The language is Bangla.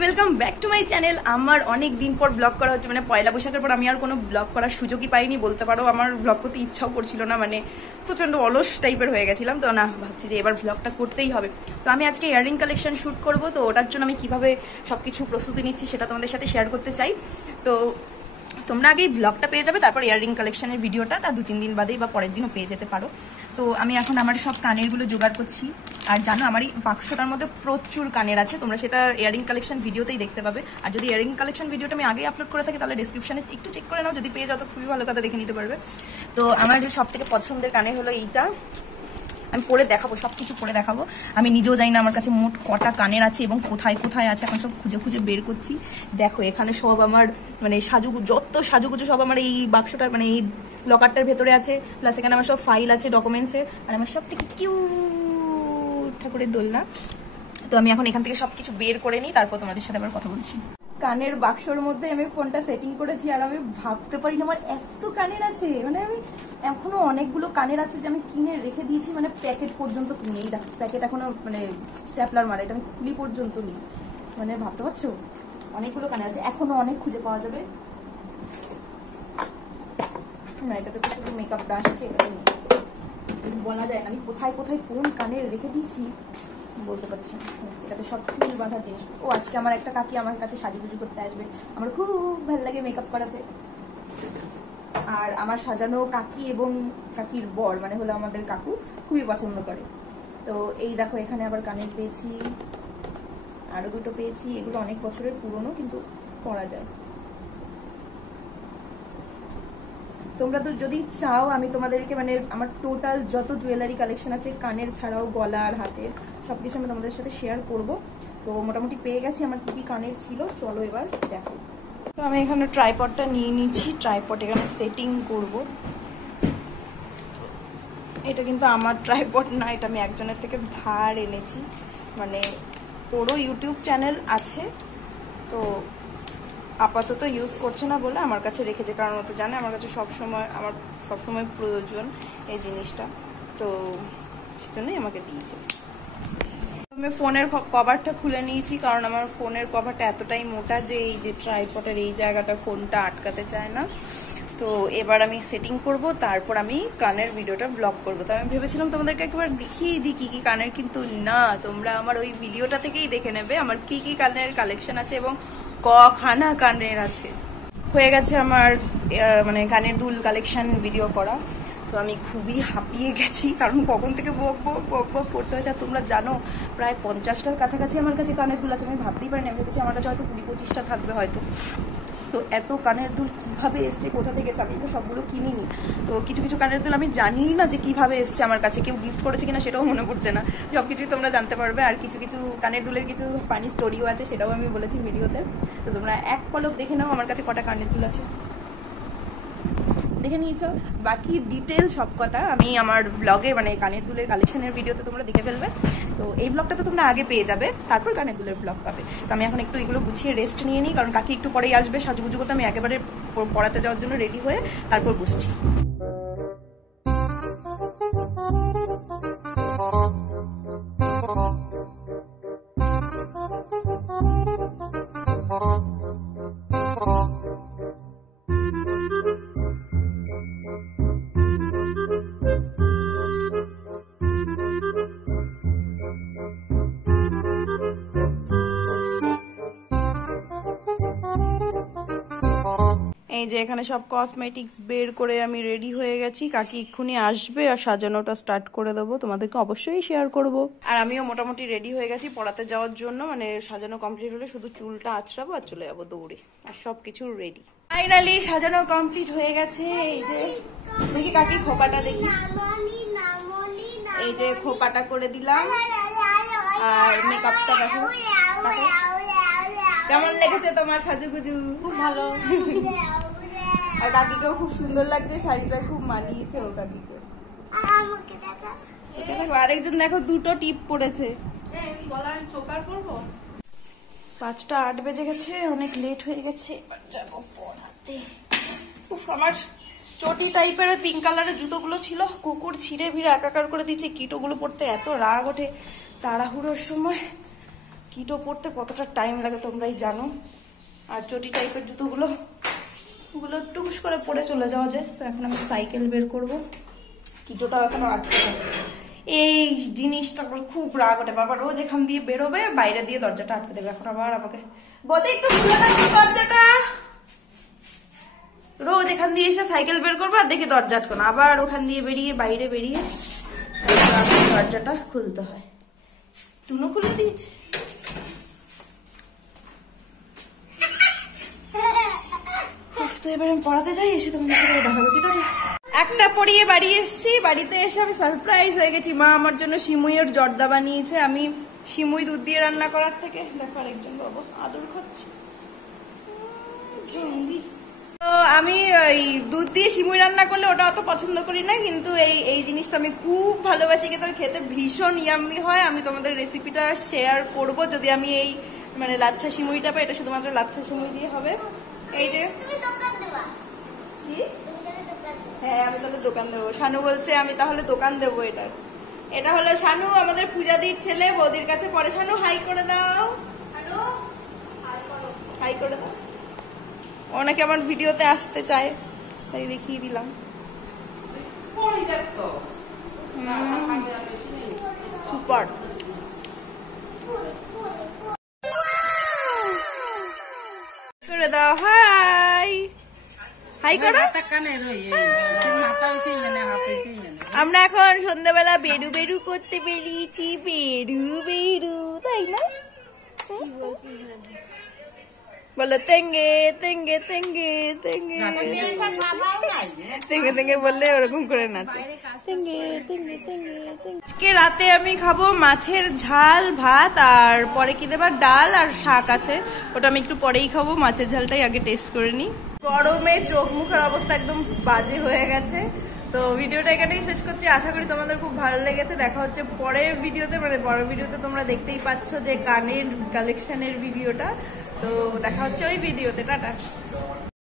Welcome back to my channel. আমার অনেক দিন পর ব্লগ করা হচ্ছে, মানে পয়লা বৈশাখের পর আমি আর কোনো ব্লগ করার সুযোগই পাইনি বলতে পারো। আমার ব্লগ করতে ইচ্ছাও করছিল না, মানে প্রচন্ড অলস টাইপের হয়ে গেছিলাম। তো না, ভাবছি যে এবার ব্লগটা করতেই হবে। তো আমি আজকে ইয়াররিং কালেকশন শ্যুট করব, তো ওটার জন্য আমি কিভাবে সবকিছু প্রস্তুতি নিচ্ছি সেটা তোমাদের সাথে শেয়ার করতে চাই। তো তোমরা আগে ব্লগটা পেয়ে যাবে, তারপর ইয়াররিং কালেকশনের ভিডিওটা তার 2-3 দিন বাদেই বা পরের দিনও পেয়ে যেতে পারো। তো আমি এখন আমার সব কানেরগুলো জোগাড় করছি। আর জানো, আমার এই বাক্সটার মধ্যে প্রচুর কানের আছে, তোমরা সেটা ইয়াররিং কালেকশন ভিডিওতেই দেখতে পাবে। আর যদি ইয়াররিং কালেকশন ভিডিওটা আমি আগেই আপলোড করে থাকি তাহলে ডিসক্রিপশনে একটু চেক করে নাও, যদি পেয়ে যাও তো খুবই ভালো কথা, দেখে নিতে পারবে। তো আমার সব থেকে পছন্দের কানের হলো এইটা। আমি পরে দেখাবো, সব কিছু পরে দেখাবো। আমি নিজেও জানি না আমার কাছে মোট কটা কানের আছে এবং কোথায় কোথায় আছে, এখন সব খুঁজে খুঁজে বের করছি। দেখো এখানে সব আমার মানে যত সাজুগুজু সব আমার এই বাক্সটা মানে এই লকারটার ভেতরে আছে। প্লাস এখানে আমার সব ফাইল আছে ডকুমেন্টসের। আর আমার সব থেকে কিউট ঠাকুরের দোলনা। তো আমি এখন এখান থেকে সবকিছু বের করে নিই, তারপর তোমাদের সাথে আবার কথা বলছি। কানের বাক্সর মধ্যে আমি ফোনটা সেটিং করেছি, আর আমি ভাবতে পারি না আমার এত কানের আছে। মানে আমি এখনো অনেকগুলো কানের আছে যে আমি কিনে রেখে দিয়েছি, মানে প্যাকেট পর্যন্ত কিনে। এই দেখো প্যাকেট এখনো মানে স্ট্যাপলার মারা, এটা আমি খুলি পর্যন্ত নিই। মানে ভাবতে পারছো অনেকগুলো কানের আছে, এখনো অনেক খুঁজে পাওয়া যাবে না। এটাতে তো শুধু মেকআপ ব্রাশ আছে, এটাতে বলা যায় না আমি কোথায় কোথায় কোন কানের রেখে দিয়েছি, বলতে পারছি না। এটাতে সব চুল বাঁধার জিনিস। ও আজকে আমার একটা কাকি আমার কাছে সাজুগুজু করতে আসবে, আমার খুব ভালো লাগে মেকআপ করাতে। আর আমার সাজানো কাকি এবং কাকির বর মানে হলো আমাদের কাকু খুবই পছন্দ করে। তো এই দেখো এখানে আবার কানের পেয়েছি, আরো দুটো পেয়েছি। এগুলো অনেক বছরের পুরনো, কিন্তু পরা যায়। তোমরা তো যদি চাও আমি তোমাদেরকে মানে আমার টোটাল যত জুয়েলারি কালেকশন আছে কানের ছাড়াও গলা আর হাতের সবকিছু আমি তোমাদের সাথে শেয়ার করব। তো মোটামুটি পেয়ে গেছি আমার কি কি কানের ছিল, চলো এবার দেখো। তো আমি এখানে ট্রাইপডটা নিয়ে নিয়েছি, ট্রাইপড এখানে সেটিং করব। এটা কিন্তু আমার ট্রাইপড না, এটা আমি একজনের থেকে ধার এনেছি। মানে ওরও ইউটিউব চ্যানেল আছে, তো আপাতত ইউজ করছে না বলে আমার কাছে রেখেছে, কারণ ও তো জানে আমার কাছে আমার সবসময় প্রয়োজন এই জিনিসটা, তো সেজন্যই আমাকে দিয়েছে। আমি ফোনের কভারটা খুলে নিয়েছি, কারণ আমার ফোনের কভারটা এতটাই মোটা যে এই যে ট্রাইপডের এই জায়গাটা ফোনটা আটকাতে চায় না। তো এবার আমি সেটিং করব, তারপর আমি কানের ভিডিওটা ব্লগ করবো। তো আমি ভেবেছিলাম তোমাদেরকে একবার দেখিয়ে দিই কি কি কানের, কিন্তু না, তোমরা আমার ওই ভিডিওটা থেকেই দেখে নেবে আমার কি কি কানের কালেকশন আছে এবং কখানা কানের আছে। হয়ে গেছে আমার মানে কানের দুল কালেকশন ভিডিও করা। তো আমি খুবই হাঁপিয়ে গেছি, কারণ কখন থেকে বক বক করতে হয়েছে। তোমরা জানো প্রায় 50টার কাছাকাছি আমার কাছে কানের দুল আছে। আমি ভাবতেই পারিনি, আমি ভেবেছি আমার কাছে হয়তো 20-25টা থাকবে হয়তো। তো এত কানের দুল কিভাবে এসছে, কোথা থেকে এসছে, আমি তো সবগুলো কিনিনি। তো কিছু কিছু কানের দুল আমি জানি না যে কিভাবে এসছে আমার কাছে, কেউ গিফট করেছে কিনা সেটাও মনে পড়ছে না। সবকিছুই তোমরা জানতে পারবে। আর কিছু কিছু কানের দুলের কিছু ফানি স্টোরিও আছে, সেটাও আমি বলেছি ভিডিওতে। তো তোমরা এক পলক দেখে নাও আমার কাছে কটা কানের দুল আছে, দেখে নিয়েছো। বাকি ডিটেল সব কটা আমি আমার ব্লগে মানে কানের দুলের কালেকশনের ভিডিওতে তোমরা দেখে ফেলবে। তো এই ব্লগটা তো তোমরা আগে পেয়ে যাবে, তারপর কানের দুলের ব্লগ পাবে। তো আমি এখন একটু এগুলো গুছিয়ে রেস্ট নিয়ে নিই, কারণ কাকি একটু পরেই আসবে। সাজুগুজু করতে আমি একেবারে পড়াতে যাওয়ার জন্য রেডি হয়ে তারপর বসছি। এই যে এখানে সব কসমেটিক্স বের করে আমি রেডি হয়ে গেছি। কাকি এক্ষুনি আসবে আর সাজানোটা স্টার্ট করে দেবো, তোমাদেরকে অবশ্যই শেয়ার করব। আর আমিও মোটামুটি রেডি হয়ে গেছি পড়াতে যাওয়ার জন্য। মানে সাজানো কমপ্লিট হলে শুধু চুলটা আঁচড়াবো আর চলে যাবো দৌড়ে, আর সবকিছু রেডি। ফাইনালি সাজানো কমপ্লিট হয়ে গেছে। এই যে দেখি কাকির খোপাটা দেখি, এই যে খোপাটা করে দিলাম। আর মেকআপটা দেখো, কেমন লেগেছে তোমার সাজুগুজু? খুব ভালো। আর কাকিকেও খুব সুন্দর লাগছে, শাড়িটা খুব মানিয়েছে ও কাকিকে। আরেকজন দেখো দুটো টিপ পড়েছে। 5টা 8 বেজে গেছে, অনেক লেট হয়ে গেছে, এবার যাবো পড়াতে। আমার চটি টাইপের পিঙ্ক কালারের জুতোগুলো ছিল, কুকুর ছিঁড়ে ভিড়ে একাকার করে দিচ্ছে। কিটোগুলো পড়তে এত রাগ ওঠে তাড়াহুড়োর সময়। কিটো পরতে কতটা টাইম লাগে তোমরাই জানো। আর চটি টাইপের জুতোগুলো ওগুলো টুকুস করে পরে চলে যাওয়া যায়। তো এখন আমি সাইকেল বের করবো, কিটোটাও এখনো আটকে থাকে। এই জিনিসটা আমার খুব রাগ ওঠে, বাবা রোজ এখান দিয়ে বেরোবে, বাইরে দিয়ে দরজাটা আটকে দেবে। এখন আবার আমাকে বলতে একটু খুলে দাও দরজাটা। রোজ এখান দিয়ে এসে সাইকেল বের করবো আর দেখি দরজা আটকো না, আবার ওখান দিয়ে বেরিয়ে বাইরে বেরিয়ে দরজাটা খুলতে হয়। টুনো খুলে দিয়েছে। তো এবার আমি পড়াতে যাই, এসে তোমাদের সাথে দেখা করছি। একটা পড়িয়ে বাড়ি এসেছি, বাড়িতে এসে আমি সারপ্রাইজ হয়ে গেছি। মা আমার জন্য সিমুইয়ের জর্দা বানিয়েছে। আমি সিমুই দুধ দিয়ে রান্না করার থেকে দেখো আরেকজন বাবা আদর খাচ্ছে। তো আমি এই দুধ দিয়ে সিমুই রান্না করলে ওটা অত পছন্দ করি না, কিন্তু এই জিনিসটা আমি খুব ভালোবাসি খেতে, খেতে ভীষণ ইয়াম্মি হয়। আমি তোমাদের রেসিপিটা শেয়ার করব যদি আমি এই মানে লাচ্ছা সিমুইটা পাই। এটা শুধুমাত্র লাচ্ছা সিমুই দিয়ে হবে। এই যে হ্যাঁ আমি তাহলে দোকান দেবো। শানু বলছে আমি তাহলে দোকান দেবো এটার। এটা হলো শানু, আমাদের পূজাদির ছেলে, বৌদির কাছে পরে। শানু হাই করে দাও, হাই করে দাও। অনেকে আমার ভিডিওতে আসতে চায় তাই দেখিয়ে দিলাম। সুপার করে দাও, হাই হাই করো। আমরা এখন সন্ধ্যাবেলা বেরু বেরু করতে বেরিয়েছি, বেরু বেরু, তাই না? বলো তেঙ্গে তেঙ্গে তেঙ্গে তেঙ্গে তেঙ্গে তেঙ্গে বললে ওরকম করে নাচে। তেঙ্গে তেঙ্গে তেঙ্গে তেঙ্গে। আজকে রাতে আমি খাবো মাছের ঝাল ভাত, আর পরে কি দেবার ডাল আর শাক আছে, ওটা আমি একটু পরেই খাবো। মাছের ঝালটাই আগে টেস্ট করে নিই। গরমে চোখ মুখের অবস্থা একদম বাজে হয়ে গেছে। তো ভিডিওটা এখানেই শেষ করছি। আশা করি তোমাদের খুব ভালো লেগেছে। দেখা হচ্ছে পরের ভিডিওতে, মানে পরের ভিডিওতে তোমরা দেখতেই পাচ্ছ যে কানের কালেকশনের ভিডিওটা। তো দেখা হচ্ছে ওই ভিডিওতে। টাটা।